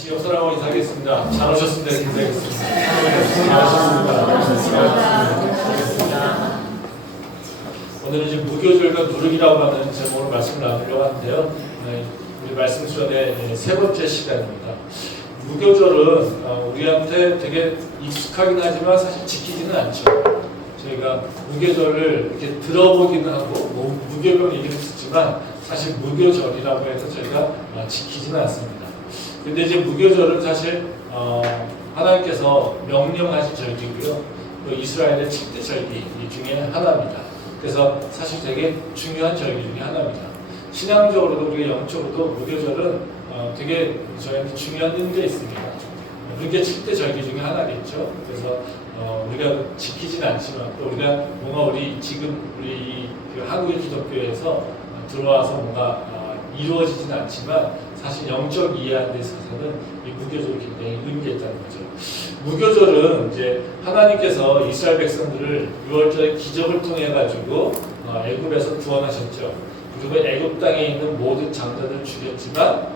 같이 역사라고 인사하겠습니다. 잘 오셨습니다. 인사하겠습니다. 잘하셨습니다. 오늘은 이제 무교절과 누룩이라고 하는 제목으로 말씀을 나누려고 하는데요. 우리 말씀 수련의 세 번째 시간입니다. 무교절은 우리한테 되게 익숙하긴 하지만 사실 지키지는 않죠. 저희가 무교절을 이렇게 들어보기는 하고 무교병 얘기를 듣지만 사실 무교절이라고 해서 저희가 지키지는 않습니다. 근데 이제 무교절은 사실 하나님께서 명령하신 절기고요. 또 이스라엘의 7대 절기 중에 하나입니다. 그래서 사실 되게 중요한 절기 중에 하나입니다. 신앙적으로도 우리가 영적으로도 무교절은 되게 저희한테 중요한 의미가 있습니다. 그게 7대 절기 중에 하나겠죠. 그래서 우리가 지키진 않지만 또 우리가 뭔가 지금 우리 그 한국의 기독교에서 들어와서 뭔가 이루어지진 않지만 사실 영적 이해하는 데 있어서는 이 무교절이 굉장히 의미가 있다는 거죠. 무교절은 이제 하나님께서 이스라엘 백성들을 6월절의 기적을 통해 가지고 애굽에서 구원하셨죠. 그리고 애굽 땅에 있는 모든 장자들을 죽였지만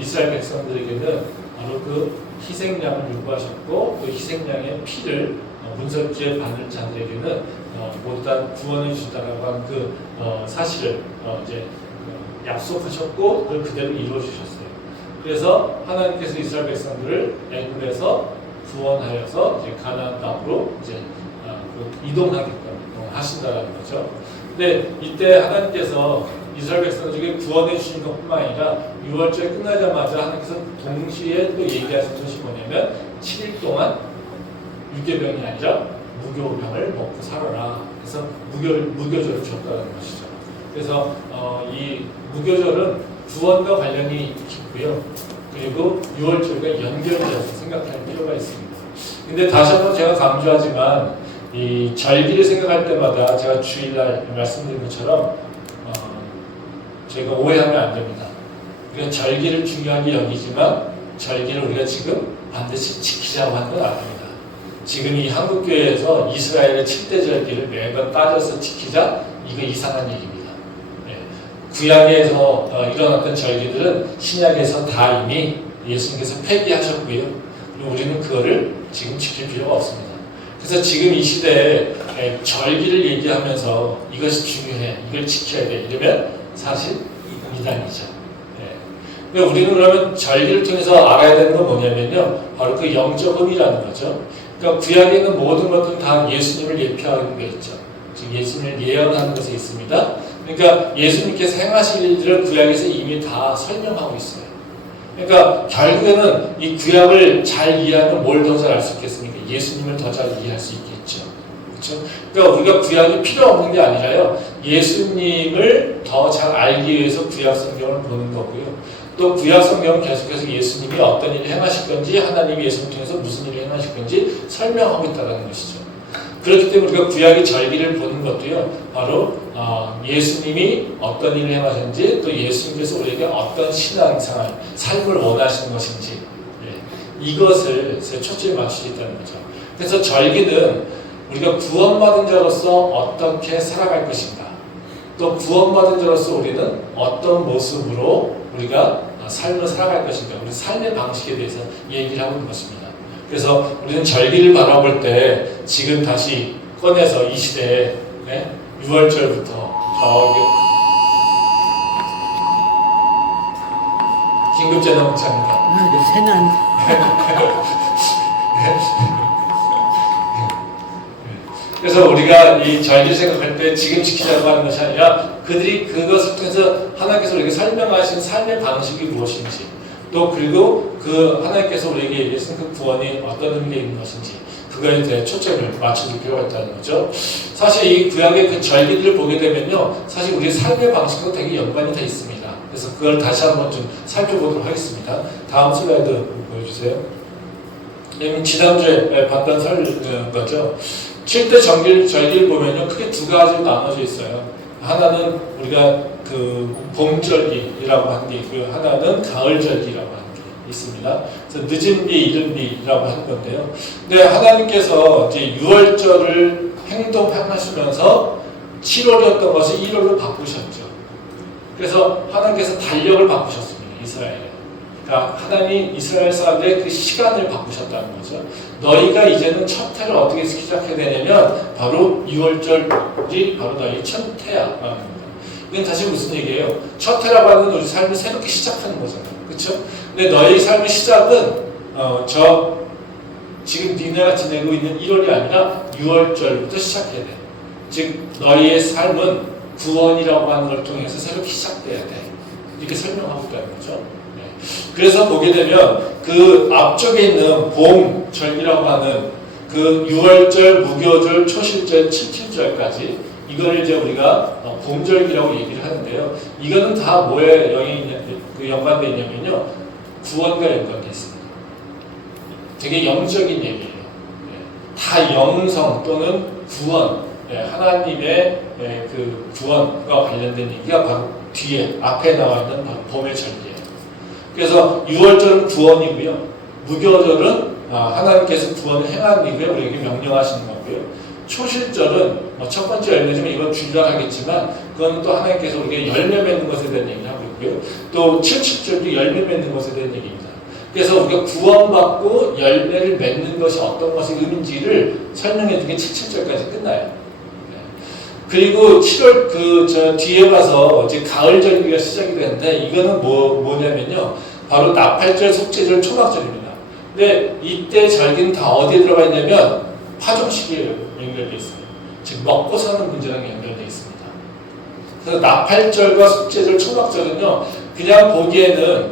이스라엘 백성들에게는 바로 그 희생양을 요구하셨고 그 희생양의 피를 문설주의 받는 자들에게는 모두 다 구원해 주신다라고 하는 그 사실을 이제 약속하셨고 그걸 그대로 이루어 주셨어요. 그래서 하나님께서 이스라엘 백성들을 애굽에서 구원하여서 이제 가나안 땅으로 이제 이동하게끔 하신다라는 거죠. 근데 이때 하나님께서 이스라엘 백성들에게 구원해 주신 것뿐만 아니라 6월절이 끝나자마자 하나님께서 동시에 또 얘기하신 것이 뭐냐면 7일 동안 유교병이 아니라 무교병을 먹고 살아라. 그래서 무교절을 줬다는 것이죠. 그래서 이 무교절은 구원과 관련이 깊고요. 그리고 6월절과 연결이 되어서 생각할 필요가 있습니다. 근데 다시 한번 제가 강조하지만 이 절기를 생각할 때마다 제가 주일날 말씀드린 것처럼 저희가 오해하면 안 됩니다. 우리가 절기를 중요하게 여기지만 절기를 우리가 지금 반드시 지키자고 하는 건 아닙니다. 지금 이 한국교회에서 이스라엘의 7대 절기를 매번 따져서 지키자 이거 이상한 얘기입니다. 구약에서 일어났던 절기들은 신약에서 다 이미 예수님께서 폐기하셨고요. 그리고 우리는 그거를 지금 지킬 필요가 없습니다. 그래서 지금 이 시대에 절기를 얘기하면서 이것이 중요해, 이걸 지켜야 돼 이러면 사실 이단이죠. 근데 우리는 그러면 절기를 통해서 알아야 되는 건 뭐냐면요, 바로 그 영적 의미라는 거죠. 그러니까 구약에 있는 모든 것들은 다 예수님을 예표하는 게 있죠. 즉 예수님을 예언하는 것이 있습니다. 그러니까 예수님께서 행하실 일들을 구약에서 이미 다 설명하고 있어요. 그러니까 결국에는 이 구약을 잘 이해하면 뭘 더 잘 알 수 있겠습니까? 예수님을 더 잘 이해할 수 있겠죠. 그렇죠? 그러니까 우리가 구약이 필요 없는 게 아니라요, 예수님을 더 잘 알기 위해서 구약 성경을 보는 거고요. 또 구약 성경은 계속해서 예수님이 어떤 일을 행하실 건지, 하나님이 예수님 통해서 무슨 일을 행하실 건지 설명하고 있다는 것이죠. 그렇기 때문에 우리가 구약의 절기를 보는 것도요, 바로 예수님이 어떤 일을 행하셨는지, 또 예수님께서 우리에게 어떤 신앙생활, 삶을 원하시는 것인지, 이것을 초점을 맞추겠다는 거죠. 그래서 절기는 우리가 구원받은 자로서 어떻게 살아갈 것인가, 또 구원받은 자로서 우리는 어떤 모습으로 우리가 삶을 살아갈 것인가, 우리 삶의 방식에 대해서 얘기를 하고 있는 것입니다. 그래서 우리는 절기를 바라볼 때 지금 다시 꺼내서 이 시대에 6월절부터 저기 긴급재난 문자입니다. 재난. 그래서 우리가 이 절기를 생각할 때 지금 지키자고 하는 것이 아니라 그들이 그것을 통해서 하나님께서 우리에게 설명하신 삶의 방식이 무엇인지, 또 그리고 그 하나님께서 우리에게 얘기하신 그 구원이 어떤 의미가 있는 것인지 그거에 대해 초점을 맞춰줄 필요가 있다는 거죠. 사실 이 구약의 그 절기들을 보게 되면요, 사실 우리 삶의 방식과 되게 연관이 돼 있습니다. 그래서 그걸 다시 한번 좀 살펴보도록 하겠습니다. 다음 슬라이드 보여주세요. 지난주에 봤던 거죠. 7대 절기를 보면요, 크게 두 가지로 나눠져 있어요. 하나는 우리가 그 봄절기라고 하는 게 있고요, 하나는 가을절기라고 하는 게 있습니다. 그래서 늦은 비, 이른 비라고 하는 건데요. 근데 하나님께서 이제 6월절을 행동하시면서 7월이었던 것을 1월로 바꾸셨죠. 그래서 하나님께서 달력을 바꾸셨습니다, 이스라엘에. 그러니까 하나님이 이스라엘 사람들의 그 시간을 바꾸셨다는 거죠. 너희가 이제는 첫 해를 어떻게 시작해야 되냐면 바로 6월절이 바로 너희 첫 해야. 이건 다시 무슨 얘기예요? 첫 해라고 하는 우리 삶을 새롭게 시작하는 거잖아요. 그렇죠? 근데 너희 삶의 시작은 지금 니네가 지내고 있는 1월이 아니라 6월절부터 시작해야 돼. 즉 너희의 삶은 구원이라고 하는 걸 통해서 새롭게 시작돼야 돼. 이렇게 설명하고 있다는 거죠. 그래서 보게 되면 그 앞쪽에 있는 봄절기라고 하는 그 6월절, 무교절, 초실절, 칠칠절까지 이걸 이제 우리가 봄절기라고 얘기를 하는데요. 이거는 다 뭐에 연관되어 있냐면요. 구원과 연관되어 있습니다. 되게 영적인 얘기예요. 다 영성 또는 구원, 하나님의 그 구원과 관련된 얘기가 바로 뒤에 앞에 나와 있는 바로 봄의 절기예요. 그래서 6월절은 구원이고요. 무교절은 하나님께서 구원을 행하는 이후에 우리에게 명령하시는 거고요. 초실절은 첫 번째 열매지만 이건 줄여가겠지만 그건 또 하나님께서 우리에게 열매 맺는 것에 대한 얘기를 하고 있고요. 또 칠칠절도 열매 맺는 것에 대한 얘기입니다. 그래서 우리가 구원받고 열매를 맺는 것이 어떤 것의 의미인지를 설명해 준 게 77절까지 끝나요. 그리고 7월 뒤에 가서 이제 가을 절기가 시작이 되는데 이거는 뭐냐면요. 바로 나팔절, 속죄절, 초막절입니다. 근데 이때 절기는 다 어디에 들어가 있냐면 파종시기에 연결되어 있습니다. 즉 먹고 사는 문제랑 연결되어 있습니다. 그래서 나팔절과 속죄절, 초막절은요. 그냥 보기에는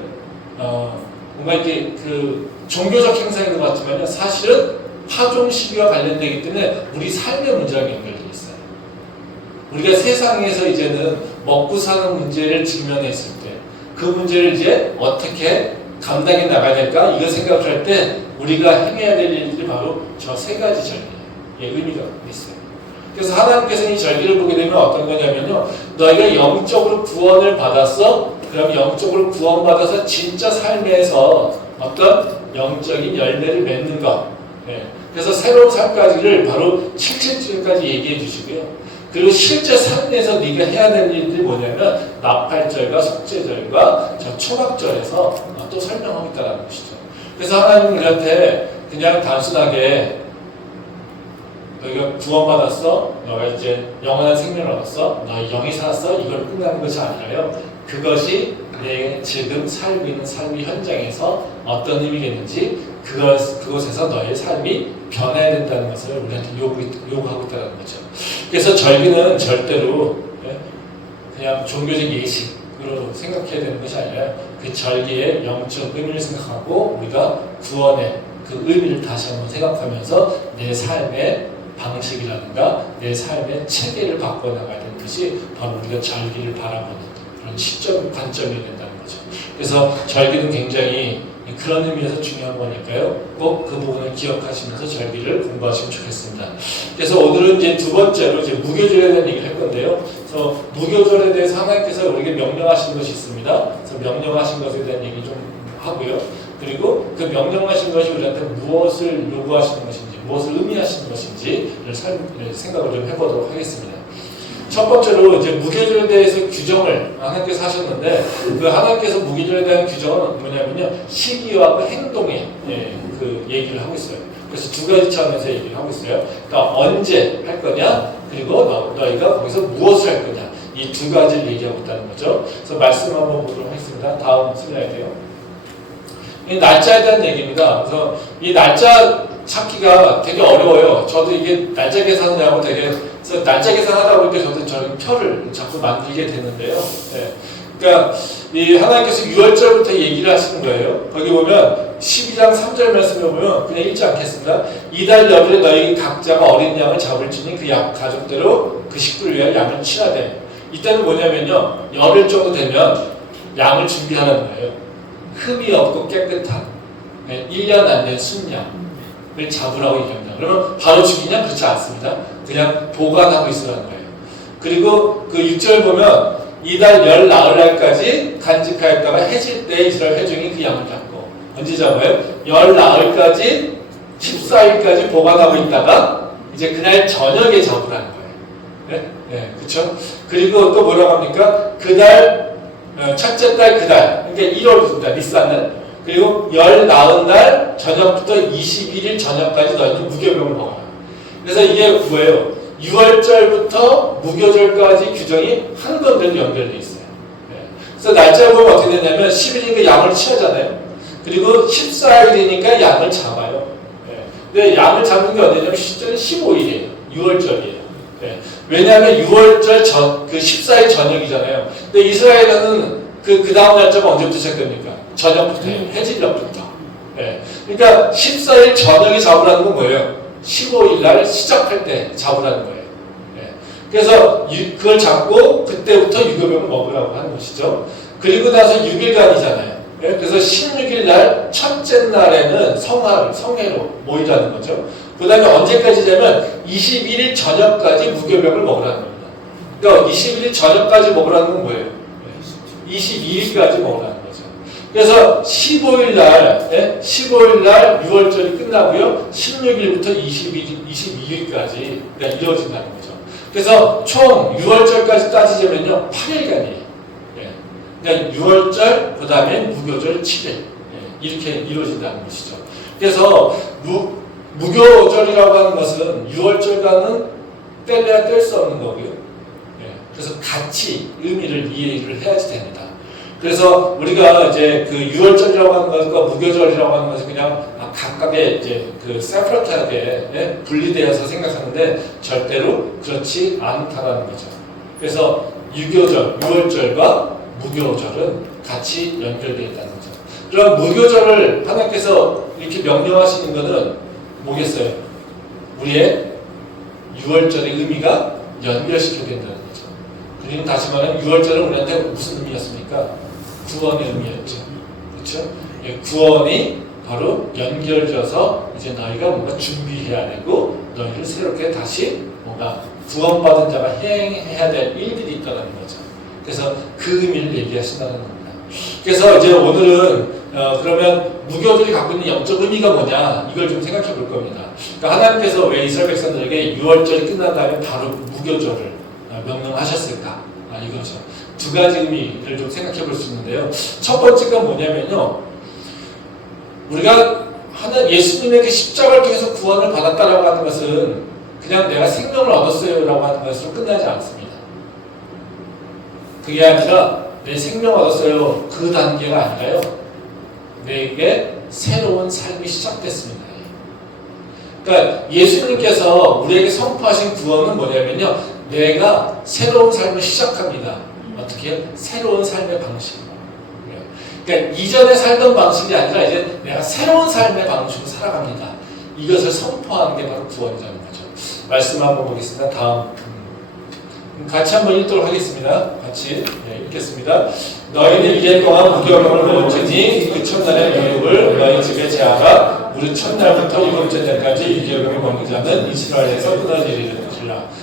뭔가 이렇게 그 종교적 행사인 것 같지만요. 사실은 파종 시기와 관련되기 때문에 우리 삶의 문제랑 연결되어 있어요. 우리가 세상에서 이제는 먹고 사는 문제를 직면했을 때 그 문제를 이제 어떻게 감당해 나가야 될까? 이거 생각을 할 때 우리가 행해야 될 일들이 바로 저 세 가지 절기의 의미가 있어요. 그래서 하나님께서 이 절기를 보게 되면 어떤 거냐면요. 너희가 영적으로 구원을 받았어? 그럼 영적으로 구원받아서 진짜 삶에서 어떤 영적인 열매를 맺는 것. 그래서 새로운 삶까지를 바로 77절까지 얘기해 주시고요. 그리고 실제 삶에서 네가 해야 될 일들이 뭐냐면 나팔절과 속죄절과 저 초막절에서 또 설명하고 있다는 것이죠. 그래서 하나님은 우리한테 그냥 단순하게 너희가 구원받았어, 너가 이제 영원한 생명을 얻었어, 너희 영이 살았어, 이걸 끝나는 것이 아니라요. 그것이 내 지금 살고 있는 삶의 현장에서 어떤 의미겠는지 그것에서 너의 삶이 변해야 된다는 것을 우리한테 요구하고 있다는 거죠. 그래서 절기는 절대로 그냥 종교적 예식으로 생각해야 되는 것이 아니라 그 절기의 영적 의미를 생각하고 우리가 구원의 그 의미를 다시 한번 생각하면서 내 삶의 방식이라든가 내 삶의 체계를 바꿔나가야 되는 것이 바로 우리가 절기를 바라보는 그런 시점, 관점이 된다는 거죠. 그래서 절기는 굉장히 그런 의미에서 중요한 거니까요. 꼭 그 부분을 기억하시면서 절기를 공부하시면 좋겠습니다. 그래서 오늘은 이제 두 번째로 이제 무교절에 대한 얘기를 할 건데요. 그래서 무교절에 대해서 하나님께서 우리에게 명령하신 것이 있습니다. 그래서 명령하신 것에 대한 얘기 좀 하고요. 그리고 그 명령하신 것이 우리한테 무엇을 요구하시는 것인지, 무엇을 의미하시는 것인지를 생각을 좀 해보도록 하겠습니다. 첫 번째로 이제 무교절에 대해서 규정을 하나님께서 하셨는데 그 하나님께서 무교절에 대한 규정은 뭐냐면요. 시기와 그 행동의 그 얘기를 하고 있어요. 그래서 두 가지 차원에서 얘기를 하고 있어요. 그러니까 언제 할 거냐 그리고 너희가 거기서 무엇을 할 거냐 이 두 가지를 얘기하고 있다는 거죠. 그래서 말씀 한번 보도록 하겠습니다. 다음 슬라이드요. 이 날짜에 대한 얘기입니다. 그래서 이 날짜 찾기가 되게 어려워요. 저도 이게 날짜 계산을 하고 그래서 날짜 계산하다 보니까 저는 표를 자꾸 만들게 되는데요. 그러니까 이 하나님께서 6월절부터 얘기를 하시는 거예요. 거기 보면 12장 3절 말씀에 보면 그냥 읽지 않겠습니다. 이달 열흘에 너희 각자가 어린 양을 잡을지니 그 가족대로 그 식구를 위하여 양을 치라되. 이때는 뭐냐면요. 열흘 정도 되면 양을 준비하라는 거예요. 흠이 없고 깨끗한 1년 안 된 순양을 잡으라고 얘기합니다. 그러면 바로 죽이냐? 그렇지 않습니다. 그냥 보관하고 있으라는 거예요. 그리고 그 6절 보면 이달 열 나흘날까지 간직하였다가 해질 때 이스라엘 회중이 그 양을 잡고 언제 잡아요? 열 나흘까지 14일까지 보관하고 있다가 이제 그날 저녁에 잡으라는 거예요. 그렇죠? 그리고 또 뭐라고 합니까? 그달 첫째 달 그 달, 그러니까 1월입니다. 니산은. 그리고 열 나은 날 저녁부터 21일 저녁까지 너희는 무교병을 먹어라. 그래서 이게 뭐예요? 6월절부터 무교절까지 규정이 한 건대로 연결되어 있어요. 그래서 날짜를 보면 어떻게 되냐면 10일이니까 양을 취하잖아요. 그리고 14일이니까 양을 잡아요. 근데 양을 잡는 게 언제냐면 실제는 15일이에요. 6월절이에요. 왜냐하면 6월절 그 14일 저녁이잖아요. 근데 이스라엘은 그 다음 날짜가 언제부터 시작됩니까? 저녁부터 해요. 해질녘부터. 그러니까 14일 저녁에 잡으라는 건 뭐예요? 15일 날 시작할 때 잡으라는 거예요. 그래서 그걸 잡고 그때부터 유교병을 먹으라고 하는 것이죠. 그리고 나서 6일간이잖아요. 그래서 16일 날 첫째 날에는 성회로 모이라는 거죠. 그 다음에 언제까지냐면 21일 저녁까지 무교병을 먹으라는 겁니다. 그러니까 21일 저녁까지 먹으라는 건 뭐예요? 22일까지 먹으라는 거죠. 그래서 15일 날 6월절이 끝나고요. 16일부터 22일까지 이루어진다는 거죠. 그래서 총 6월절까지 따지자면요. 8일간이에요. 그러니까 6월절, 그 다음에 무교절 7일. 이렇게 이루어진다는 것이죠. 그래서 무교절이라고 하는 것은 6월절과는 뗄래야 뗄 수 없는 거고요. 그래서 같이 의미를 이해를 해야지 됩니다. 그래서 우리가 이제 그 6월절이라고 하는 것과 무교절이라고 하는 것은 그냥 각각의 이제 그 세퍼레트하게 분리되어서 생각하는데 절대로 그렇지 않다라는 거죠. 그래서 6월절과 무교절은 같이 연결되어 있다는 거죠. 그럼 무교절을 하나님께서 이렇게 명령하시는 것은 뭐겠어요? 우리의 6월절의 의미가 연결시켜야 된다는 거죠. 그리고 다시 말하면 6월절은 우리한테 무슨 의미였습니까? 구원의 의미였죠. 그렇죠? 구원이 바로 연결져서 이제 너희가 뭔가 준비해야 되고 너희를 새롭게 다시 뭔가 구원받은 자가 행해야 될 일들이 있다는 거죠. 그래서 그 의미를 얘기하신다는 겁니다. 그래서 이제 오늘은 그러면 무교절이 갖고 있는 영적 의미가 뭐냐 이걸 좀 생각해 볼 겁니다. 그러니까 하나님께서 왜 이스라엘 백성들에게 6월절이 끝난 다음에 바로 무교절을 명령하셨을까? 이거죠. 두 가지 의미를 좀 생각해 볼 수 있는데요. 첫 번째가 뭐냐면요. 우리가 예수님의 그 십자가를 통해서 구원을 받았다라고 하는 것은 그냥 내가 생명을 얻었어요라고 하는 것으로 끝나지 않습니다. 그게 아니라 내 생명 얻었어요 그 단계가 아니라요. 내게 새로운 삶이 시작됐습니다. 그러니까 예수님께서 우리에게 선포하신 구원은 뭐냐면요. 내가 새로운 삶을 시작합니다. 어떻게 해요? 새로운 삶의 방식. 그러니까 이전에 살던 방식이 아니라 이제 내가 새로운 삶의 방식으로 살아갑니다. 이것을 선포하는 게 바로 구원이라는 거죠. 말씀 한번 보겠습니다. 다음. 같이 한번 읽도록 하겠습니다. 같이 읽겠습니다. 너희는 이제 동안 무교병을 먹었으니 그 첫날의 교육을 너희 집에 제하라. 무릇 첫날부터 일곱째 날까지 유교병을 먹는 자는 이스라엘에서 끊어지리라.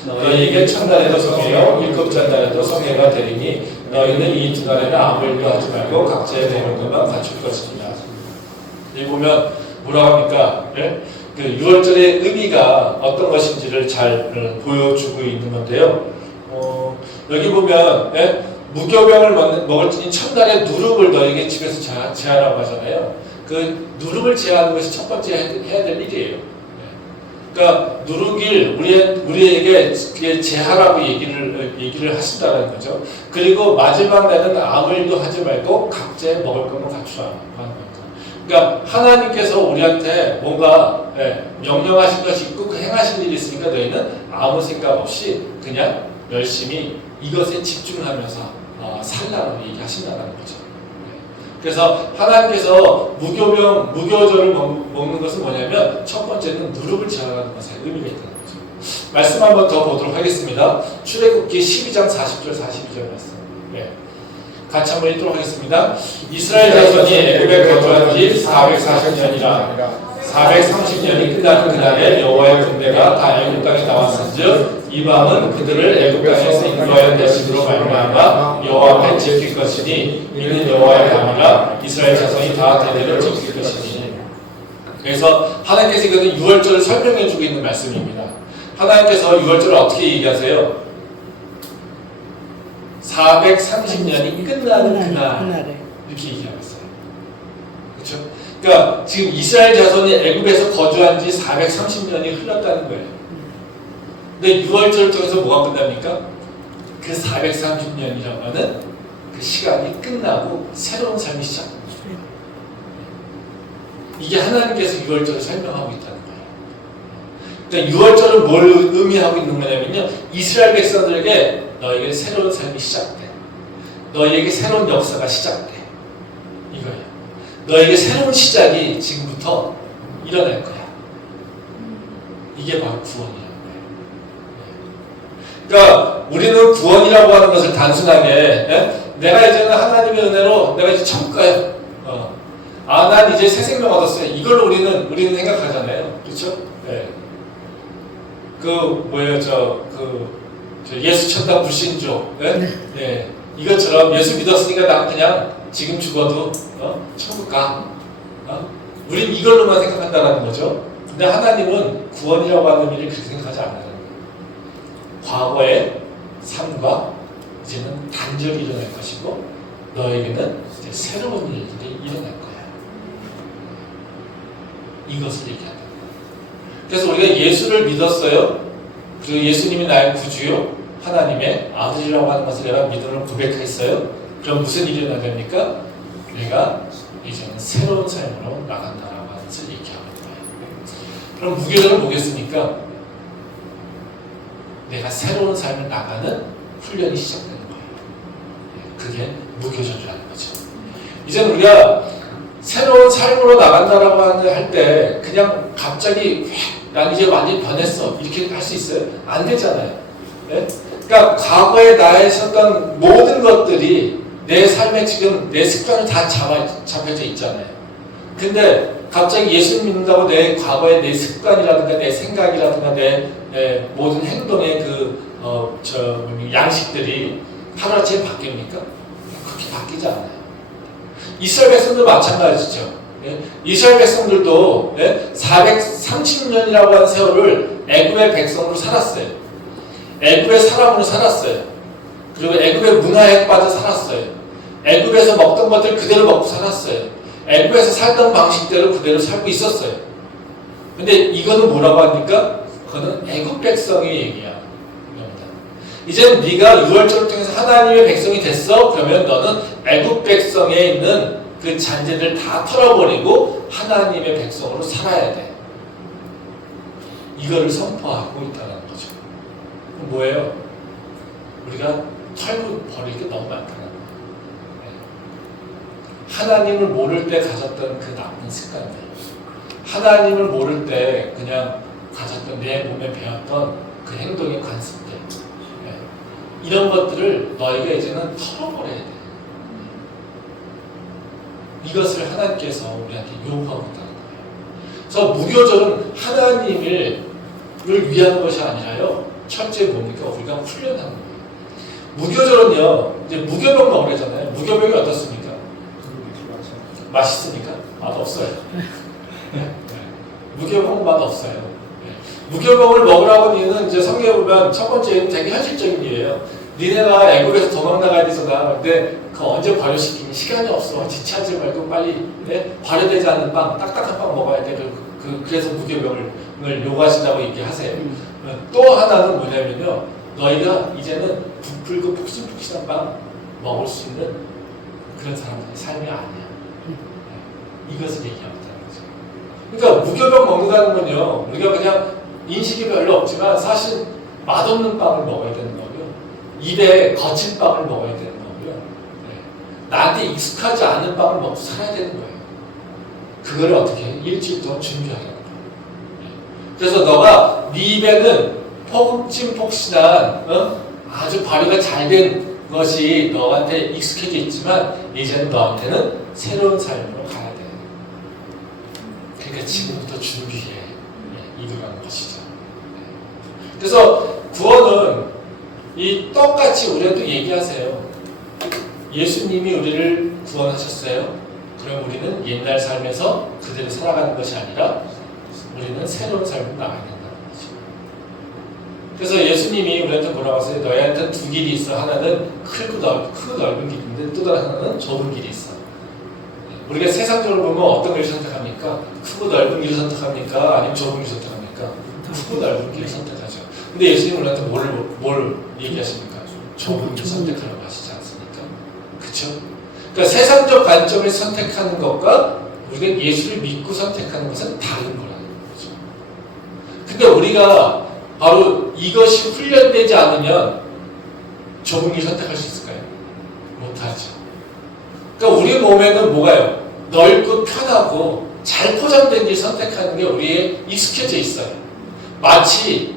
너희에게 첫날에도 성회요 일곱째 날에도 성회가 되리니 너희는 이 두 날에는 아무 일도 하지 말고 각자의 먹을 것만 갖출 것입니다. 여기 보면 뭐라고 합니까? 그 6월절의 의미가 어떤 것인지를 잘 보여주고 있는 건데요. 여기 보면 무교병을 먹을지니 첫날에 누룩을 너에게 집에서 제하라고 하잖아요. 그 누룩을 제하는 것이 첫 번째 해야 될 일이에요. 그러니까 누룩을 우리에게 제하라고 얘기를 하신다는 거죠. 그리고 마지막 날은 아무 일도 하지 말고 각자의 먹을 것만 갖추라고 하는 겁니다. 그러니까 하나님께서 우리한테 뭔가 명령하신 것이 있고 행하신 일이 있으니까 너희는 아무 생각 없이 그냥 열심히 이것에 집중하면서 살라고 얘기하신다는 거죠. 그래서 하나님께서 무교절을 먹는 것은 뭐냐면 첫 번째는 누룩을 제하라는 것에 의미가 있다는 거죠. 말씀 한번 더 보도록 하겠습니다. 출애굽기 12장 40절 42절 말씀. 같이 한번 읽도록 하겠습니다. 이스라엘 자손이 애굽에 거주한 지 440년이라 430년이 끝나는 그날에 여호와의 군대가 다 애굽 땅에 나왔은즉 이 밤은 그들을 애굽 땅에서 인도하여 내심으로 말미암아 여호와 앞에 지킬 것이니 이는 여호와의 밤이라 이스라엘 자손이 다 대대로 지킬 것이니. 그래서 하나님께서 이거는 6월절을 설명해주고 있는 말씀입니다. 하나님께서 6월절을 어떻게 얘기하세요? 430년이 끝나는 그날 이렇게 얘기하고 있어요. 그렇죠? 그러니까 지금 이스라엘 자손이 애굽에서 거주한 지 430년이 흘렀다는 거예요. 근데 6월절을 통해서 뭐가 끝납니까? 그 430년이라고 하는 그 시간이 끝나고 새로운 삶이 시작합니다. 이게 하나님께서 6월절을 설명하고 있다는 거예요. 그러니까 6월절은 뭘 의미하고 있는 거냐면요, 이스라엘 백성들에게 너에게 새로운 삶이 시작돼. 너에게 새로운 역사가 시작돼. 이거예요. 너에게 새로운 시작이 지금부터 일어날 거야. 이게 바로 구원이라는 거예요. 그러니까 우리는 구원이라고 하는 것을 단순하게 내가 이제는 하나님의 은혜로 내가 이제 천국 가요. 난 이제 새 생명 얻었어요. 이걸로 우리는 생각하잖아요. 그렇죠? 네. 뭐예요? 저 예수 천당 불신조. 네? 네. 이것처럼 예수 믿었으니까 난 그냥 지금 죽어도 천국 가. 우린 이걸로만 생각한다는 거죠. 근데 하나님은 구원이라고 하는 일을 그렇게 생각하지 않아요. 과거의 삶과 이제는 단절이 일어날 것이고 너에게는 이제 새로운 일들이 일어날 거야. 이것을 얘기한다. 그래서 우리가 예수를 믿었어요. 그리고 예수님이 나의 구주요 하나님의 아들이라고 하는 것을 내가 믿음으로 고백했어요. 그럼 무슨 일이 일어나됩니까? 내가 이제는 새로운 삶으로 나간다라고 하는 것을 얘기하는 거예요. 그럼 무교절은 뭐겠습니까? 내가 새로운 삶을 나가는 훈련이 시작되는 거예요. 그게 무교절이라는 거죠. 이제는 우리가 새로운 삶으로 나간다라고 할 때 그냥 갑자기 난 이제 완전히 변했어 이렇게 할 수 있어요? 안 되잖아요. 네? 그러니까 과거에 나에있었던 모든 것들이 내 삶에 지금 내 습관을 다 잡혀져 있잖아요. 근데 갑자기 예수 믿는다고 내 과거의 내 습관이라든가 내 생각이라든가 내 모든 행동의 양식들이 하루아침에 바뀝니까? 그렇게 바뀌지 않아요. 이스라엘 백성도 마찬가지죠. 이스라엘 백성들도 430년이라고 하는 세월을 애굽의 백성으로 살았어요. 애굽의 사람으로 살았어요. 그리고 애굽의 문화에 빠져 살았어요. 애굽에서 먹던 것들 그대로 먹고 살았어요. 애굽에서 살던 방식대로 그대로 살고 있었어요. 근데 이거는 뭐라고 합니까? 그거는 애굽 백성의 얘기야. 이제 네가 6월절을 통해서 하나님의 백성이 됐어? 그러면 너는 애굽 백성에 있는 그 잔재들 다 털어버리고 하나님의 백성으로 살아야 돼. 이거를 선포하고 있다는 거죠. 그럼 뭐예요? 우리가 털고 버릴 게 너무 많다는 거예요. 하나님을 모를 때 가졌던 그 나쁜 습관들, 하나님을 모를 때 그냥 가졌던 내 몸에 배웠던 그 행동의 관습들, 이런 것들을 너희가 이제는 털어버려야 돼. 이것을 하나님께서 우리한테 요구하고 있다는 거예요. 그래서 무교절은 하나님을 위한 것이 아니라요, 첫째 뭡니까? 우리가 훈련하는 거예요. 무교절은요, 이제 무교병 먹으래잖아요. 무교병이 어떻습니까? 맛있습니까? 맛없어요. 무교병은 맛없어요. 무교병을 먹으라고 니는 이제 성경에 보면 첫 번째는 되게 현실적인 일이에요. 니네가 애국에서 도망 나가야 되잖아. 근데 그 언제 발효시키니 시간이 없어. 지체하지 말고 빨리 발효되지 않은 빵, 딱딱한 빵 먹어야 돼. 그래서 무교병을 요구하신다고 얘기하세요. 또 하나는 뭐냐면요, 너희가 이제는 부풀고 푹신푹신한 빵 먹을 수 있는 그런 사람들의 삶이 아니야. 이것을 얘기하고 있다는 거죠. 그러니까 무교병 먹는다는 건요, 우리가 그냥 인식이 별로 없지만 사실 맛없는 빵을 먹어야 되는 거고요. 입에 거친 빵을 먹어야 되는 거고요. 나한테 익숙하지 않은 빵을 먹고 살아야 되는 거예요. 그걸 어떻게 해? 일주일 동안 준비하는 거예요. 그래서 너가 네 입에는 폭신폭신한 아주 발효가 잘 된 것이 너한테 익숙해져 있지만 이제는 너한테는 새로운 삶으로 가야 돼. 그러니까 지금부터 준비해. 이거라는 것이죠. 그래서 구원은 이 똑같이 우리한테 얘기하세요. 예수님이 우리를 구원하셨어요. 그럼 우리는 옛날 삶에서 그대로 살아가는 것이 아니라 우리는 새로운 삶으로 나가야 된다는 거죠. 그래서 예수님이 우리한테 뭐라고 하세요? 너희한테는 두 길이 있어. 하나는 크고 넓은 길인데 또 다른 하나는 좁은 길이 있어. 우리가 세상적으로 보면 어떤 길을 선택합니까? 크고 넓은 길을 선택합니까? 아니면 좁은 길을 선택합니까? 크고 넓은 길을 선택하죠. 근데 예수님은 우리한테 뭘 얘기하십니까? 좁은 길을 선택하라고 하시지 않습니까? 그쵸? 그러니까 세상적 관점을 선택하는 것과 우리가 예수를 믿고 선택하는 것은 다른 거라는 거죠. 근데 우리가 바로 이것이 훈련되지 않으면 좁은 길 선택할 수 있을까요? 못하죠. 그러니까 우리 몸에는 뭐가요? 넓고 편하고 잘 포장된 길 선택하는 게 우리에 익숙해져 있어요. 마치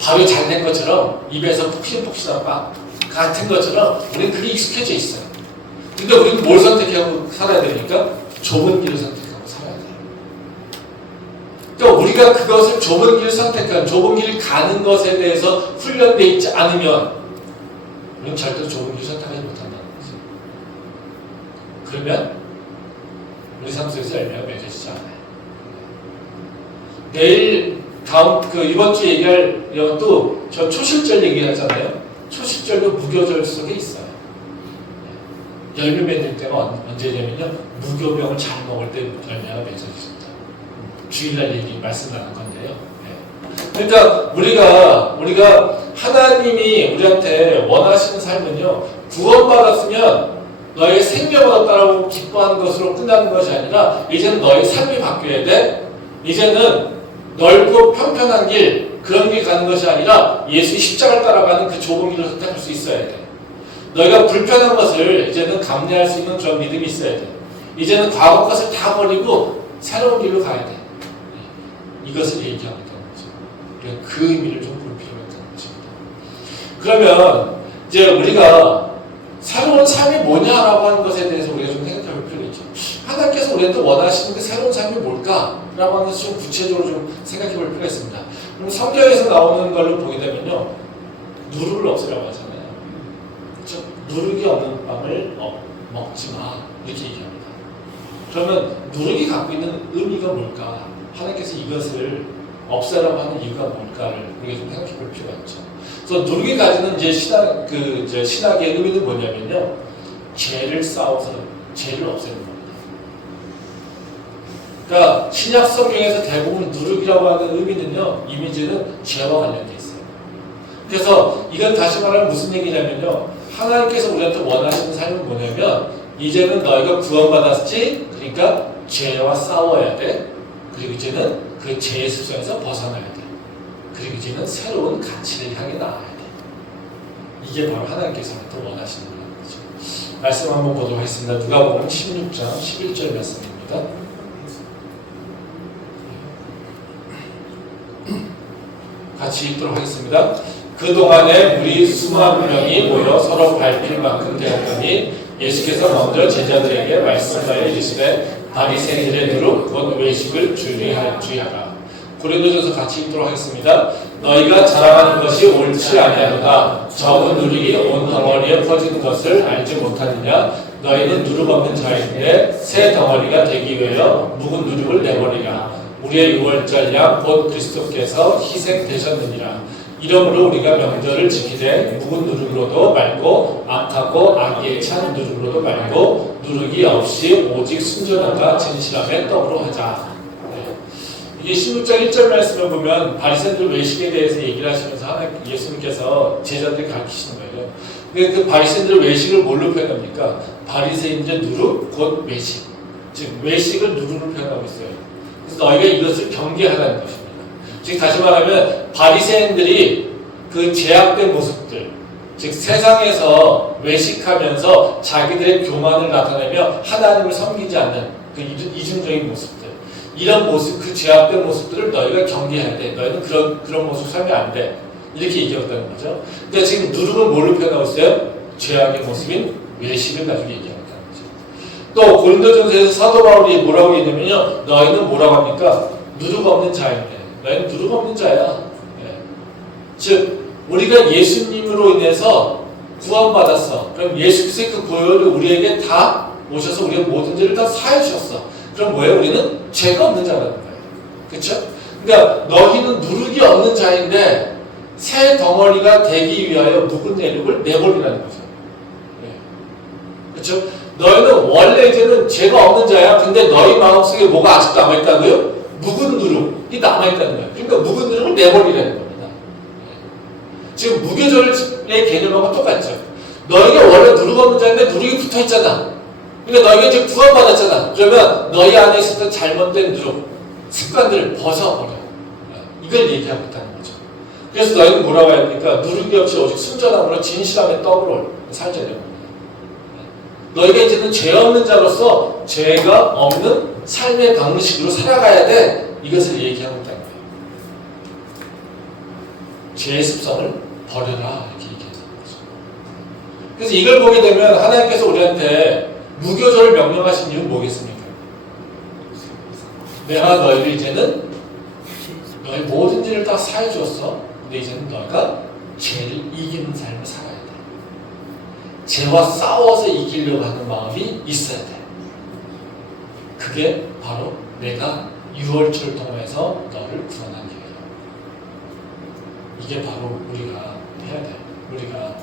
밥이 잘 된 것처럼 입에서 폭신폭신한 빵 같은 것처럼 우리는 그게 익숙해져 있어요. 근데 우리는 뭘 선택하고 살아야 되니까? 좁은 길을 선택하고 살아야 돼요. 그러니까 우리가 그것을 좁은 길을 선택한, 좁은 길을 가는 것에 대해서 훈련되어 있지 않으면 우리는 절대로 좁은 길을 선택하지 못한다는 거죠. 그러면 우리 삶 속에서 열매가 맺어지지 않아요. 내일 이번 주에 얘기할 것도 저 초실절 얘기하잖아요. 초실절도 무교절 속에 있어요. 열매 맺을 때가 언제냐면요. 무교병을 잘 먹을 때 열매가 맺어집니다. 주일날 말씀 나눈 건데요. 그러니까 우리가 하나님이 우리한테 원하시는 삶은요. 구원받았으면 너의 생명을 얻었다라고 기뻐하는 것으로 끝나는 것이 아니라 이제는 너의 삶이 바뀌어야 돼. 이제는 넓고 평평한 길, 그런 길 가는 것이 아니라 예수의 십자가를 따라가는 그 좁은 길을 선택할 수 있어야 돼. 너희가 불편한 것을 이제는 감내할 수 있는 그런 믿음이 있어야 돼. 이제는 과거 것을 다 버리고 새로운 길로 가야 돼. 이것을 얘기하고 있다는 거죠. 우리가 그 의미를 좀 볼 필요가 있다는 것입니다. 그러면 이제 우리가 새로운 삶이 뭐냐라고 하는 것에 대해서 우리가 좀 생각해 볼 필요가 있죠. 하나님께서 우리한테 원하시는 그 새로운 삶이 뭘까라고 하는 것을 좀 구체적으로 좀 생각해 볼 필요가 있습니다. 그럼 성경에서 나오는 걸로 보게 되면요. 누룩을 없애라고 하잖아요. 그렇죠? 누룩이 없는 빵을 먹지 마. 이렇게 얘기합니다. 그러면 누룩이 갖고 있는 의미가 뭘까? 하나님께서 이것을 없애라고 하는 이유가 뭘까를 우리가 좀 생각해 볼 필요가 있죠. 그래서 누룩이 가지는 신학의 의미는 뭐냐면요. 죄를 싸워서 죄를 없애는 겁니다. 그러니까 신약 성경에서 대부분 누룩이라고 하는 의미는요. 이미지는 죄와 관련되어 있어요. 그래서 이건 다시 말하면 무슨 얘기냐면요. 하나님께서 우리한테 원하시는 삶은 뭐냐면 이제는 너희가 구원받았지? 그러니까 죄와 싸워야 돼. 그리고 이제는 그 죄의 습성에서 벗어나야 돼. 그리고 이제는 새로운 가치를 향해 나아야 돼. 이게 바로 하나님께서 우리한테 원하시는 거죠. 말씀 한번 보도록 하겠습니다. 누가복음 16장 11절 말씀입니다. 같이 읽도록 하겠습니다. 그동안에 우리 수만 명이 모여 서로 밟힐 만큼 되었더니 예수께서 먼저 제자들에게 말씀하여 이르시되 바리새인들의 누룩 곧 외식을 주의하라. 고린도전서 같이 읽도록 하겠습니다. 너희가 자랑하는 것이 옳지 아니하도다. 적은 누룩이 온 덩어리에 퍼지는 것을 알지 못하느냐? 너희는 누룩 없는 자인데 새 덩어리가 되기 위하여 묵은 누룩을 내버리라. 우리의 유월절 양 곧 그리스도께서 희생되셨느니라. 이러므로 우리가 명절을 지키되 묵은 누룩으로도 말고 악하고 악에 찬 누룩으로도 말고 누룩이 없이 오직 순전함과 진실함의 떡으로 하자. 이게 16장 1절 말씀을 보면 바리새인들 외식에 대해서 얘기를 하시면서 예수님께서 제자들이 가르치시는 거예요. 근데 그 바리새인들 외식을 뭘로 표현합니까? 바리새인들 누룩 곧 외식. 즉 외식을 누룩으로 표현하고 있어요. 그래서 너희가 이것을 경계하라는 것입니다. 즉 다시 말하면 바리새인들이 그 제약된 모습들, 즉 세상에서 외식하면서 자기들의 교만을 나타내며 하나님을 섬기지 않는 그 이중적인 모습들, 이런 모습, 그 제약된 모습들을 너희가 경계해야 돼. 너희는 그런 모습 살면 안 돼. 이렇게 얘기했다는 거죠. 근데 지금 누룩은 뭘로 표현하고 있어요? 죄악의 모습인 외식을 가지고 얘기하고 있다는 거죠. 또 고린도전서에서 사도 바울이 뭐라고 얘기하냐면요, 너희는 뭐라고 합니까? 누룩 없는 자인데, 너희는 누룩 없는 자야. 즉 우리가 예수님으로 인해서 구원받았어. 그럼 예수께서의 그 보혈을 우리에게 다 오셔서 우리의 모든 죄를 다 사해 주셨어. 그럼 뭐예요? 우리는 죄가 없는 자라는 거예요. 그렇죠? 그러니까 너희는 누룩이 없는 자인데 새 덩어리가 되기 위하여 묵은 내력을 내버리라는 거죠. 네. 그렇죠? 너희는 원래 이제는 죄가 없는 자야. 근데 너희 마음속에 뭐가 아직도 남아있다고요? 묵은 누룩이 남아있다는 거예요. 그러니까 묵은 누룩을 내버리라는 겁니다. 네. 지금 무교절의 개념하고 똑같죠. 너희가 원래 누룩 없는 자인데 누룩이 붙어있잖아. 그러니까 너희가 이제 구원받았잖아. 그러면 너희 안에 있었던 잘못된 누룩, 습관들을 벗어버려. 이걸 얘기하고 있다는 거죠. 그래서 너희는 뭐라고 해야 됩니까? 누룩이 없이 오직 순전함으로 진실함의 떡으로 살자는 겁니다. 너희가 이제는 죄 없는 자로서 죄가 없는 삶의 방식으로 살아가야 돼. 이것을 얘기하고 있다는 거예요. 죄의 습성을 버려라. 이렇게 얘기하는 거죠. 그래서 이걸 보게 되면 하나님께서 우리한테 무교절을 명령하신 이유는 뭐겠습니까? 내가 너희를 이제는 너희 모든 죄를 다 사해 주었어. 근데 이제는 너희가 죄를 이기는 삶을 살아야 돼. 죄와 싸워서 이기려고 하는 마음이 있어야 돼. 그게 바로 내가 유월절을 통해서 너를 구원한 길이야. 이게 바로 우리가 해야 돼.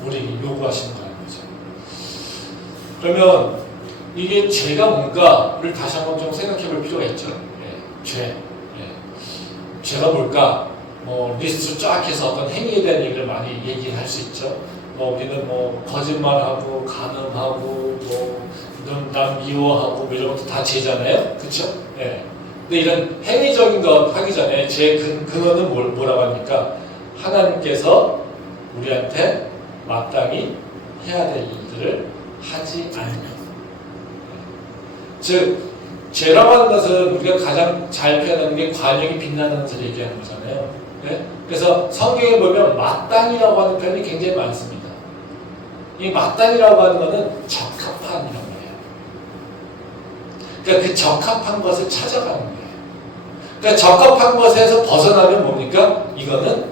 우리에게 요구하시는 거라는 거죠. 그러면 이게 죄가 뭔가를 다시 한번 좀 생각해 볼 필요가 있죠. 죄. 죄가 뭘까? 리스트를 쫙 해서 어떤 행위에 대한 얘기를 많이 얘기할 수 있죠. 우리는 거짓말하고, 간음하고, 남 미워하고, 이런 것도 다 죄잖아요. 그쵸? 예. 근데 이런 행위적인 거 하기 전에 죄 근원은 뭐라고 합니까? 하나님께서 우리한테 마땅히 해야 될 일들을 하지 않으면. 즉, 죄라고 하는 것은 우리가 가장 잘 표현하는 게 관역이 빛나는 것을 얘기하는 거잖아요. 네? 그래서 성경에 보면 마땅이라고 하는 표현이 굉장히 많습니다. 이 마땅이라고 하는 것은 적합한이라는 거예요. 그러니까 그 적합한 것을 찾아가는 거예요. 그러니까 적합한 것에서 벗어나면 뭡니까? 이거는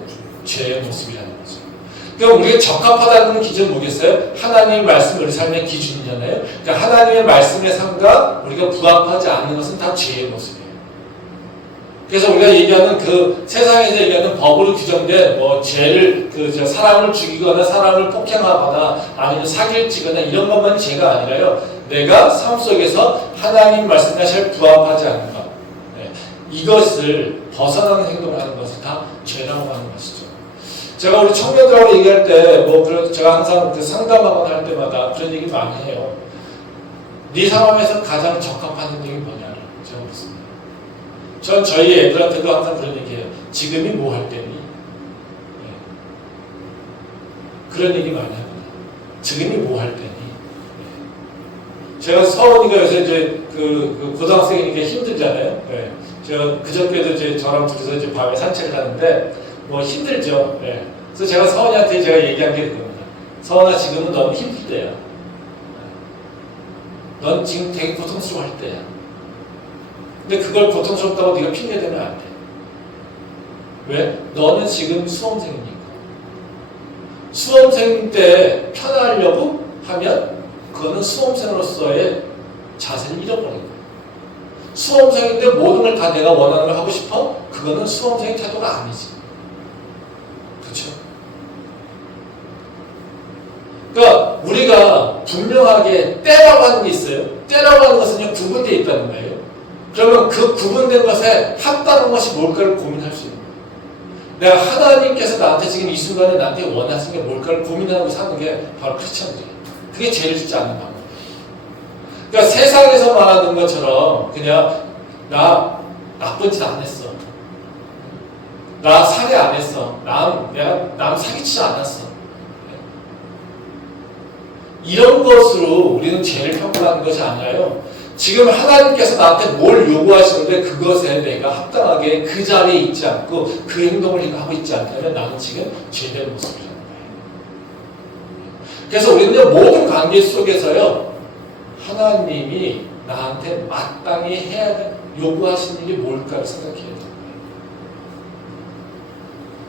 죄의 모습이라는 거죠. 그러니까 우리가 적합하다는 기준은 뭐겠어요? 하나님의 말씀이 우리 삶의 기준이잖아요. 그러니까 하나님의 말씀의 삶과 우리가 부합하지 않는 것은 다 죄의 모습이에요. 그래서 우리가 얘기하는 그 세상에서 얘기하는 법으로 규정된 죄를 사람을 죽이거나 사람을 폭행하거나 아니면 사기를 치거나 이런 것만이 죄가 아니라요. 내가 삶 속에서 하나님 말씀과 잘 부합하지 않는 것, 이것을 벗어나는 행동을 하는 것이 다 죄라고 하는 것이죠. 제가 우리 청년들하고 얘기할 때 제가 항상 상담하거나 할 때마다 그런 얘기 많이 해요. 네 상황에서 가장 적합한 행동이 뭐냐를 제가 묻습니다. 전 저희 애들한테도 항상 그런 얘기해요. 지금이 뭐 할 때니? 그런 얘기 많이 합니다. 지금이 뭐 할 때니? 제가 서원이가 요새 이제 고등학생이니까 힘들잖아요. 제가 그저께도 이제 저랑 둘이서 이제 밤에 산책을 하는데 힘들죠. 그래서 제가 서원이한테 제가 얘기한 게 그겁니다. 서원아, 지금은 너무 힘들 때야. 넌 지금 되게 고통스러워할 때야. 근데 그걸 고통스럽다고 네가 핑계대면 안 돼. 왜? 너는 지금 수험생이니까. 수험생 때 편하려고 하면 그거는 수험생으로서의 자세를 잃어버린 거예요. 수험생인데 모든 걸 다 내가 원하는 걸 하고 싶어? 그거는 수험생의 태도가 아니지. 그렇죠? 그러니까 우리가 분명하게 때라고 하는 게 있어요. 때라고 하는 것은 구분되어 있다는 거예요. 그러면 그 구분된 것에 합당한 것이 뭘까를 고민할 수 있는 거예요. 내가 하나님께서 나한테 지금 이 순간에 나한테 원하시는 게 뭘까를 고민하고 사는 게 바로 크리스천이에요. 그게 죄를 짓지 않는 방법이에요. 그러니까 세상에서 말하는 것처럼 그냥 나 나쁜 짓 안 했어. 나 살해 안 했어. 내가 남 사기치지 않았어. 이런 것으로 우리는 죄를 평가하는 것이 아니라요. 지금 하나님께서 나한테 뭘 요구하시는데 그것에 내가 합당하게 그 자리에 있지 않고 그 행동을 하고 있지 않다면 나는 지금 죄된 모습이라는 거예요. 그래서 우리는 모든 관계 속에서요. 하나님이 나한테 마땅히 해야 될 요구하시는 일이 뭘까를 생각해야 돼요.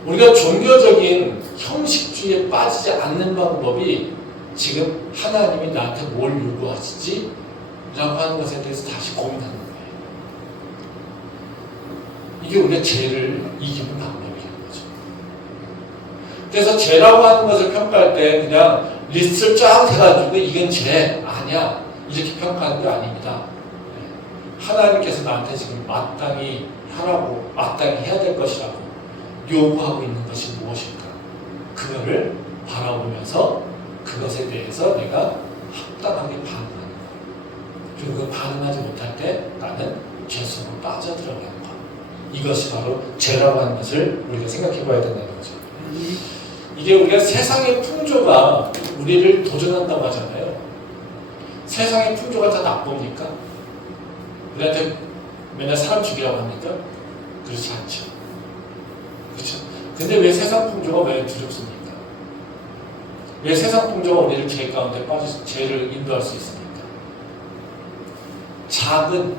우리가 종교적인 형식주의에 빠지지 않는 방법이 지금 하나님이 나한테 뭘 요구하시지? 라고 하는 것에 대해서 다시 고민하는 거예요. 이게 우리가 죄를 이기는 방법이라는 거죠. 그래서 죄라고 하는 것을 평가할 때 그냥 리스트를 쫙 해가지고 이건 죄 아니야 이렇게 평가하는 게 아닙니다. 하나님께서 나한테 지금 마땅히 하라고 마땅히 해야 될 것이라고 요구하고 있는 것이 무엇일까? 그거를 바라보면서 그것에 대해서 내가 합당하게 반응하는 것. 그리고 그 반응하지 못할 때 나는 죄 속으로 빠져들어가는 것. 이것이 바로 죄라고 하는 것을 우리가 생각해 봐야 된다는 거죠. 이게 우리가 세상의 풍조가 우리를 도전한다고 하잖아요. 세상의 풍조가 다 나쁩니까? 우리한테 맨날 사람 죽이라고 합니까? 그렇지 않죠. 그렇죠? 근데 왜 세상 풍조가 왜 두렵습니까? 왜 세상 풍조가 우리를 죄 가운데 죄를 인도할 수 있습니까? 작은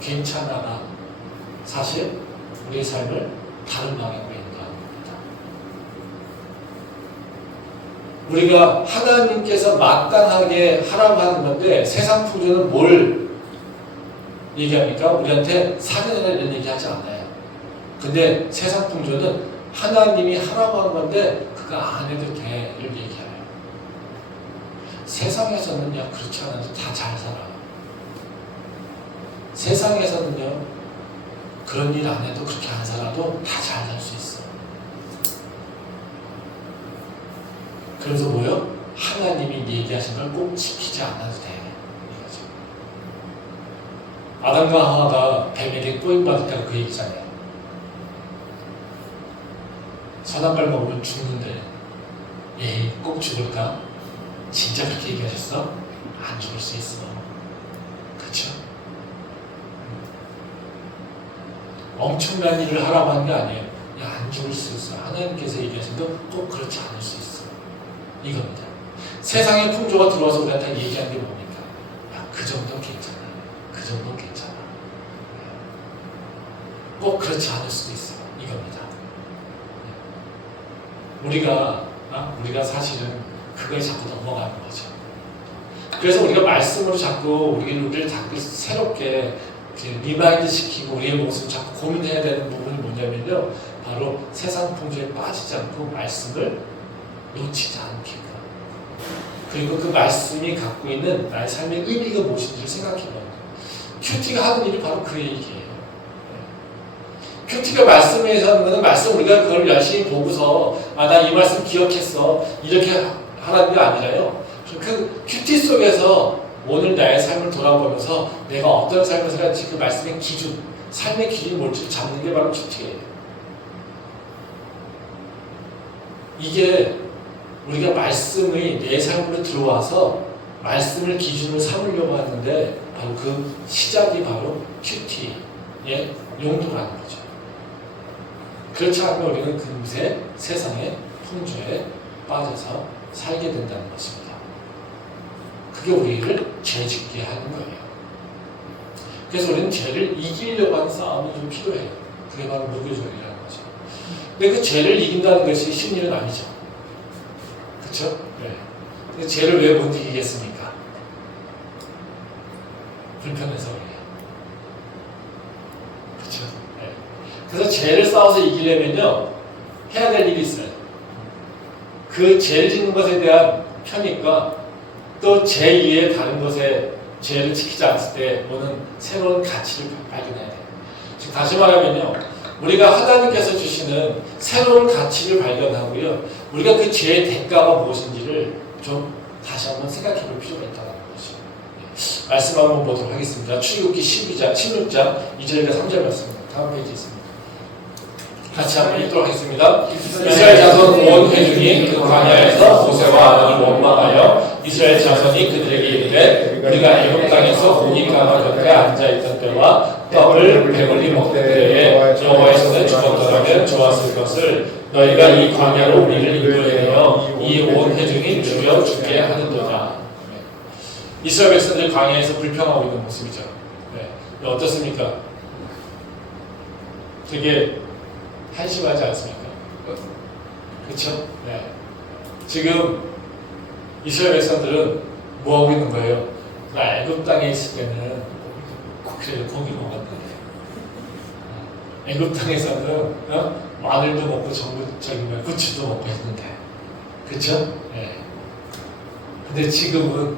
괜찮아가 사실 우리의 삶을 다른 방향으로 인도하는 겁니다. 우리가 하나님께서 마땅하게 하라고 하는 건데 세상 풍조는 뭘 얘기합니까? 우리한테 살인해라 이런 얘기 하지 않아요. 근데 세상 풍조는 하나님이 하라고 한 건데 그거 안 해도 돼를 얘기해요. 세상에서는요 그렇지 않아도 다 잘 살아. 세상에서는요 그런 일 안 해도 그렇게 안 살아도 다 잘 살 수 있어. 그래서 뭐요? 하나님이 얘기하신 걸 꼭 지키지 않아도 돼. 이거죠. 아담과 하와가 뱀에게 꼬임받을 때가 그 얘기잖아요. 선악과를 먹으면 죽는데 에이 꼭 죽을까? 진짜 그렇게 얘기하셨어? 안 죽을 수 있어. 그쵸? 엄청난 일을 하라고 하는 게 아니에요. 야, 안 죽을 수 있어. 하나님께서 얘기하신 거 꼭 그렇지 않을 수 있어. 이겁니다. 세상의 풍조가 들어와서 우리한테 얘기하는 게 뭡니까? 야, 그 정도 괜찮아. 그 정도 괜찮아. 꼭 그렇지 않을 수도 있어. 이겁니다. 우리가 사실은 그거에 자꾸 넘어가는 거죠. 그래서 우리가 말씀으로 자꾸 우리를 자꾸 새롭게 리마인드 시키고 우리의 모습을 자꾸 고민해야 되는 부분이 뭐냐면요. 바로 세상 풍조에 빠지지 않고 말씀을 놓치지 않게. 그리고 그 말씀이 갖고 있는 나의 삶의 의미가 무엇인지를 생각해봐요. 큐티가 하는 일이 바로 그 얘기예요. 큐티가 말씀에서 하는 것은 말씀 우리가 그걸 열심히 보고서 나 이 말씀 기억했어 이렇게 하라는 게 아니라요. 그 큐티 속에서 오늘 나의 삶을 돌아보면서 내가 어떤 삶을 살았지 그 말씀의 기준, 삶의 기준이 뭘지 잡는 게 바로 큐티예요. 이게 우리가 말씀이 내 삶으로 들어와서 말씀을 기준으로 삼으려고 하는데 바로 그 시작이 바로 큐티의 용도라는 거죠. 그렇지 않으면 우리는 금세 세상의 풍조에 빠져서 살게 된다는 것입니다. 그게 우리를 죄짓게 하는 거예요. 그래서 우리는 죄를 이기려고 하는 싸움이 좀 필요해요. 그게 바로 무교절이라는 거죠. 근데 그 죄를 이긴다는 것이 쉬운 일은 아니죠. 그렇죠? 네. 근데 죄를 왜 못 이기겠습니까? 불편해서 그래요. 그렇죠? 네. 그래서 죄를 싸워서 이기려면요 해야 될 일이 있어요. 그 죄를 짓는 것에 대한 편익과 또 죄 이외에 다른 것에 죄를 지키지 않을 때 오는 새로운 가치를 발견해야 돼요. 즉 다시 말하면요 우리가 하나님께서 주시는 새로운 가치를 발견하고요 우리가 그 죄의 대가가 무엇인지를 좀 다시 한번 생각해 볼 필요가 있다는 거죠. 네. 말씀 한번 보도록 하겠습니다. 출애굽기 16장 2절과 3절 말씀입니다. 다음 페이지에 있습니다. 같이 한번 읽도록 하겠습니다. 이스라엘 자손 온 회중이 그 광야에서 모세와 아론을 원망하여 이스라엘 자손이 그들에게 이르되 우리가 애굽 땅에서 고기 가마 곁에 앉아있던 때와 떡을 배불리 먹던 때에 여호와의 손에 죽었더라면 좋았을 것을 너희가 이 광야로 우리를 인도하여 이 온 회중이 주여 죽게 하는도다. 이스라엘 백성들이 광야에서 불평하고 있는 모습이죠. 네. 어떻습니까? 되게 한심하지 않습니까? 그렇죠? 네. 지금 이스라엘 백성들은 뭐 하고 있는 거예요? 나 애굽 땅에 있을 때는 그래 고기 먹었는데 애굽 땅에서는 마늘도 먹고 고추도 먹고 했는데, 그렇죠? 예. 근데 지금은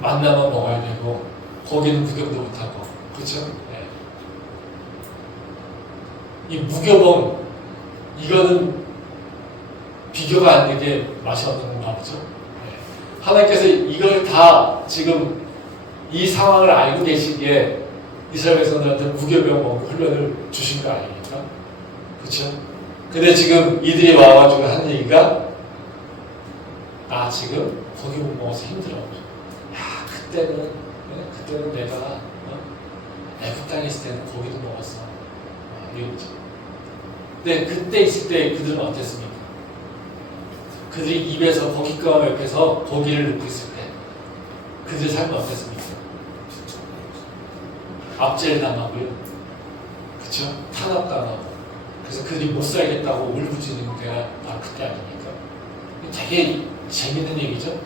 만나만 먹어야 되고 고기는 구경도 못하고, 그렇죠? 예. 이 무교봉 이거는 비교가 안 되게 맛이 없는 거죠. 예. 하나님께서 이걸 다 지금 이 상황을 알고 계시기에 이스라엘 백성들한테 무교병 훈련을 주신 거 아닙니까? 그렇죠? 근데 지금 이들이 와가지고 한 얘기가 나 지금 고기 못 먹어서 힘들어. 야, 그때는 내가 애굽 땅에 있을 때는 고기도 먹었어. 이거죠. 근데 그때 있을 때 그들은 어땠습니까? 그들이 입에서 고깃가마 옆에서 고기를 넣고 있을 때 그들의 삶은 어땠습니까? 압제를 당하고요. 그쵸? 탄압당하고. 그래서 그들이 못 살겠다고 울부짖는 때가 바로 그때 아닙니까? 되게 재밌는 얘기죠?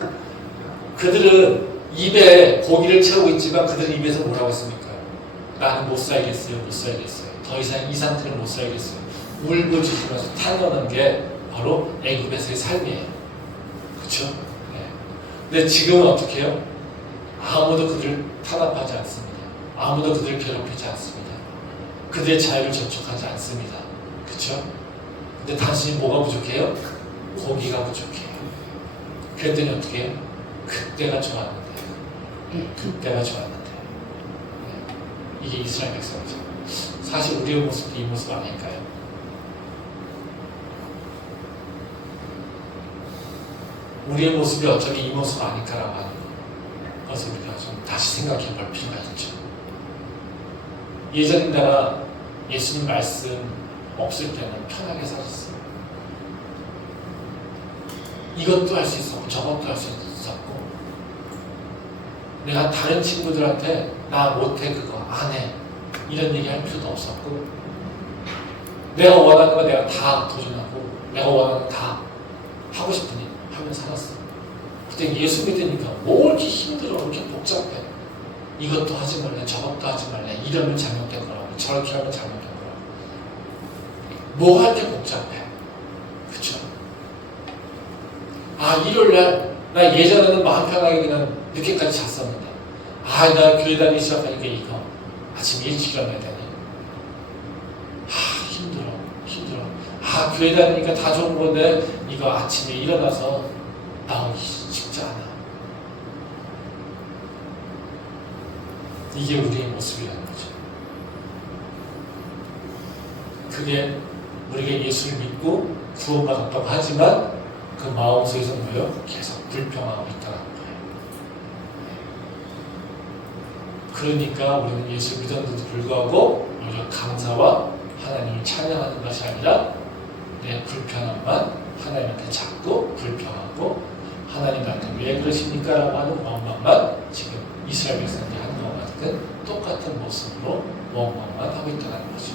그들은 입에 고기를 채우고 있지만 그들은 입에서 뭐라고 했습니까? 나는 못 살겠어요. 못 살겠어요. 더 이상 이 상태는 못 살겠어요. 울부짖으면서 탄원한 게 바로 애굽에서의 삶이에요. 그쵸? 네. 근데 지금은 어떻게 해요? 아무도 그들을 탄압하지 않습니다. 아무도 그들을 괴롭히지 않습니다. 그들의 자유를 접촉하지 않습니다. 그쵸? 근데 단순히 뭐가 부족해요? 고기가 부족해요. 그랬더니 어떻게 해요? 그때가 좋았는데. 그때가 좋았는데. 네. 이게 이스라엘 백성이죠. 사실 우리의 모습도 이 모습 아닐까요? 우리의 모습이 어차피 이 모습 아닐까라고 하는 것을 우리가 좀 다시 생각해 볼 필요가 있죠. 예전에다가 예수님 말씀 없을 때는 편하게 살았어요. 이것도 할 수 있었고 저것도 할 수 있었고, 내가 다른 친구들한테 나 못해 그거 안 해 이런 얘기 할 필요도 없었고, 내가 원하는 거 내가 다 도전하고 내가 원하는 거 다 하고 싶으니 하면 살았어. 그때 예수 믿으니까 뭐 이렇게 힘들어, 이렇게 복잡해. 이것도 하지 말래, 저것도 하지 말래. 이러면 잘못된 거라고, 저렇게 하면 잘못된 거라고. 뭐가 이렇게 복잡해? 그쵸? 아, 일요일날 나 예전에는 마음 편하게 그냥 늦게까지 잤었는데, 아, 나 교회 다니기 시작하니까 이거 아침 일찍 일어나야 되니. 아, 힘들어. 아, 교회 다니니까 다 좋은 건데 이거 아침에 일어나서 나오기 쉽지 않아. 이게 우리의 모습이라는 거죠. 그게 우리가 예수를 믿고 구원받았다고 하지만 그 마음속에서 뭐예요? 계속 불평하고 있다는 거예요. 그러니까 우리는 예수 믿었는데도 불구하고 오히려 감사와 하나님을 찬양하는 것이 아니라 내 불편함만 하나님한테 자꾸 불평하고 하나님 나한테 왜 그러십니까? 라고 하는 원망만 지금 이스라엘 백성들이 하는 것과 같은 똑같은 모습으로 원망만 하고 있다는 거죠.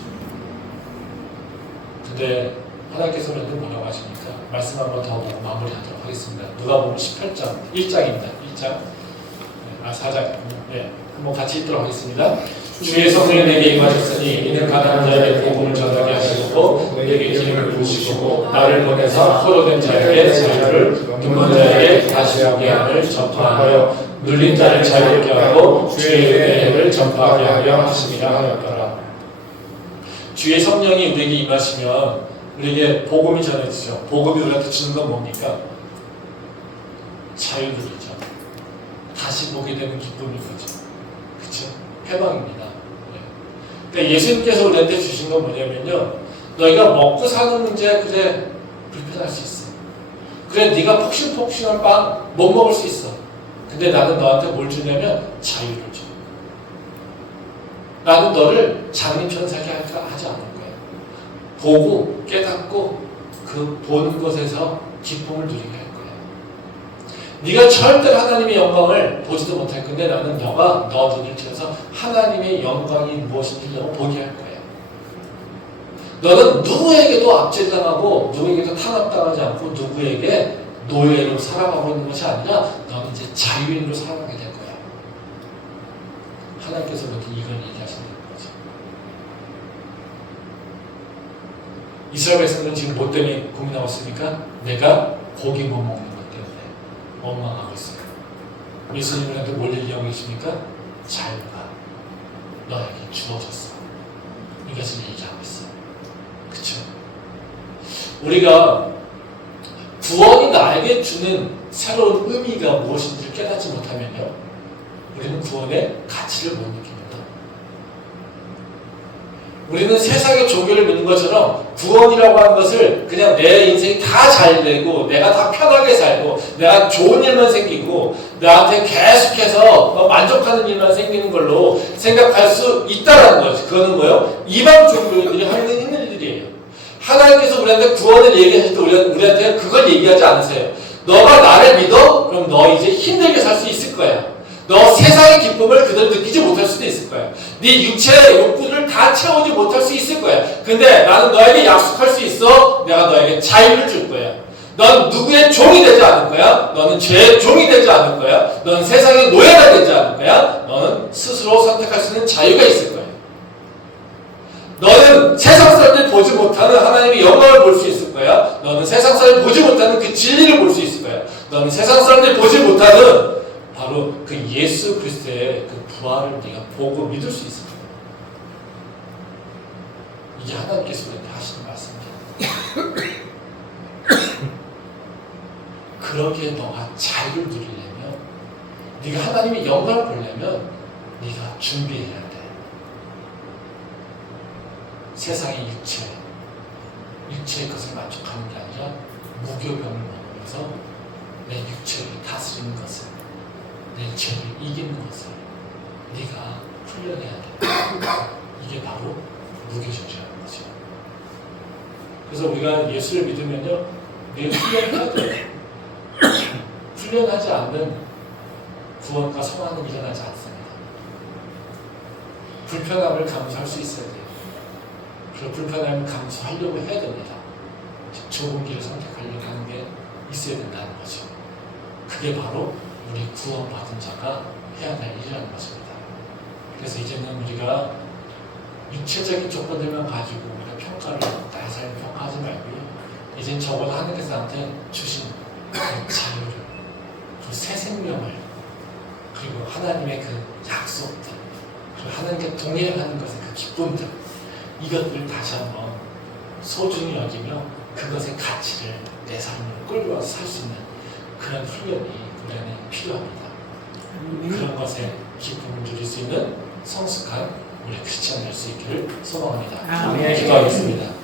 근데 하나님께서 우리한테 뭐라고 하십니까? 말씀 한 번 더 보고 마무리하도록 하겠습니다. 누가복음 18장 1장입니다. 1장 4장 네, 한번 같이 읽도록 하겠습니다. 주의 성령이 내게 임하셨으니 이는 가난한 자에게 복음을 전하게 하시고 내게 힘을 부으시고 나를 보내서 포로된 자에게 자유를, 눈먼 자에게 다시 보게 함을 전파하여 눌린 자를 자유롭게 하고 주의 은혜를 전파하게 하려 하심이라 하였더라. 주의 성령이 우리에게 임하시면 우리에게 복음이 전해지죠. 복음이 우리한테 주는 건 뭡니까? 자유를이죠. 다시 보게 되는 기쁨인 거죠. 그쵸? 해방입니다. 네. 그러니까 예수님께서 우리한테 주신 건 뭐냐면요, 너희가 먹고 사는 문제 그래 불편할 수 있어. 그래 네가 폭신폭신한 빵 못 먹을 수 있어. 근데 나는 너한테 뭘 주냐면 자유를 줘. 나는 너를 장님처럼 살게 하지 않을 거야. 보고 깨닫고 그 보는 것에서 기쁨을 누리게 할 거야. 네가 절대로 하나님의 영광을 보지도 못할 건데 나는 너가 너 눈을 켜서 하나님의 영광이 무엇인지 보게 할 거야. 너는 누구에게도 압제당하고 누구에게도 탄압당하지 않고 누구에게 노예로 살아가고 있는 것이 아니라 너는 이제 자유인으로 살아가게 될 거야. 하나님께서 이렇게 이걸 얘기하시는 거죠. 이스라엘 백성들은 지금 뭐 때문에 고민하고 있습니까? 내가 고기 못 먹는 것 때문에 원망하고 있어요. 예수님한테 뭘 얘기하고 계십니까? 자유가 너에게 주어졌어. 이것을 얘기하고 있어요. 그쵸? 우리가 구원이 나에게 주는 새로운 의미가 무엇인지를 깨닫지 못하면요, 우리는 구원의 가치를 못 느낍니다. 우리는 세상의 종교를 믿는 것처럼 구원이라고 하는 것을 그냥 내 인생이 다 잘 되고 내가 다 편하게 살고 내가 좋은 일만 생기고 나한테 계속해서 만족하는 일만 생기는 걸로 생각할 수 있다는 거지. 그거는 뭐예요? 이방 종교인들이 하는 있는 일들이에요. 하나님께서 우리한테 구원을 얘기하실 때 우리한테 그걸 얘기하지 않으세요. 너가 나를 믿어? 그럼 너 이제 힘들게 살 수 있을 거야. 너 세상의 기쁨을 그대로 느끼지 못할 수도 있을 거야. 네 육체의 욕구를 다 채우지 못할 수 있을 거야. 근데 나는 너에게 약속할 수 있어. 내가 너에게 자유를 줄 거야. 넌 누구의 종이 되지 않을 거야. 너는 죄의 종이 되지 않을 거야. 너는 세상의 노예가 되지 않을 거야. 너는 스스로 선택할 수 있는 자유가 있을 거야. 너는 세상 사람들이 보지 못하는 하나님의 영광을 볼 수 있을 거야. 너는 세상 사람들이 보지 못하는 그 진리를 볼 수 있을 거야. 너는 세상 사람들이 보지 못하는 바로 그 예수 그리스도의 그 부활을 네가 보고 믿을 수 있을 거야. 이게 하나님께서 우리한테 하시는 말씀입니다. 그러기에 너가 자유를 누리려면, 네가 하나님의 영광을 보려면 네가 준비해야 돼. 세상의 육체의 것을 만족하는 게 아니라 무교병을 먹으면서 내 육체를 다스리는 것을, 내 죄를 이기는 것을 네가 훈련해야 돼. 이게 바로 무교절제라는 거죠. 그래서 우리가 예수를 믿으면요, 늘 훈련해야 돼. 훈련하지 않는 구원과 성화는 일어나지 않습니다. 불편함을 감수할 수 있어야 돼요. 그 불편함을 감수하려고 해야 됩니다. 좁은 길을 선택하려고 하는 게 있어야 된다는 거죠. 그게 바로 우리 구원받은 자가 해야 될 일이라는 것입니다. 그래서 이제는 우리가 육체적인 조건들만 가지고 우리가 평가를, 나의 삶을 평가하지 말고요, 이젠 적어도 하나님께서 나한테 주신 그 자유를, 그 새 생명을, 그리고 하나님의 그 약속들, 그리고 하나님께 동행하는 것의 그 기쁨들, 이것들을 다시 한번 소중히 여기며 그것의 가치를 내 삶으로 끌고 와서 살 수 있는 그런 훈련이 우리 안에 필요합니다. 그런 것에 기쁨을 누릴 수 있는 성숙한 우리 크리스찬 될 수 있기를 소망합니다. 기도하겠습니다.